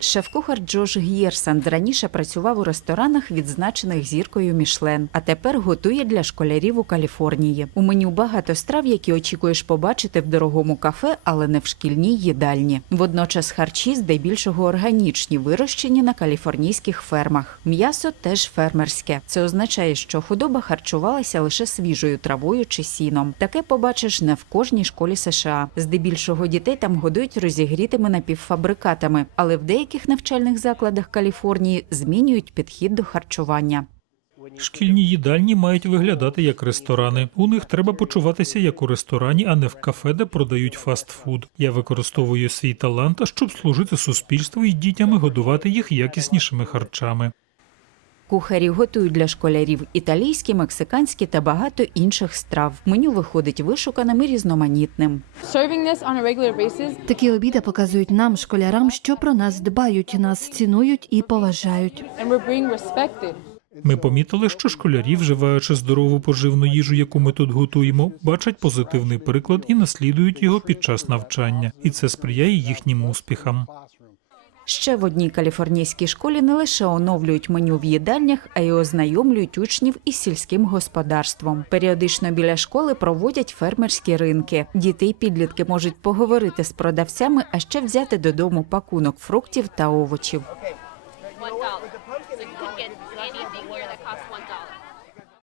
Шеф-кухар Джош Гірсанд раніше працював у ресторанах, відзначених зіркою Мішлен, а тепер готує для школярів у Каліфорнії. У меню багато страв, які очікуєш побачити в дорогому кафе, але не в шкільній їдальні. Водночас харчі здебільшого органічні, вирощені на каліфорнійських фермах. М'ясо теж фермерське. Це означає, що худоба харчувалася лише свіжою травою чи сіном. Таке побачиш не в кожній школі США. Здебільшого дітей там годують розігрітими напівфабрикатами, але в деяких навчальних закладах Каліфорнії змінюють підхід до харчування. Шкільні їдальні мають виглядати як ресторани. У них треба почуватися як у ресторані, а не в кафе, де продають фастфуд. Я використовую свій талант, щоб служити суспільству і дітям і годувати їх якіснішими харчами. Кухарі готують для школярів італійські, мексиканські та багато інших страв. Меню виходить вишуканим і різноманітним. Такі обіди показують нам, школярам, що про нас дбають, нас цінують і поважають. Ми помітили, що школярі, вживаючи здорову поживну їжу, яку ми тут готуємо, бачать позитивний приклад і наслідують його під час навчання, і це сприяє їхнім успіхам. Ще в одній каліфорнійській школі не лише оновлюють меню в їдальнях, а й ознайомлюють учнів із сільським господарством. Періодично біля школи проводять фермерські ринки. Діти й підлітки можуть поговорити з продавцями, а ще взяти додому пакунок фруктів та овочів.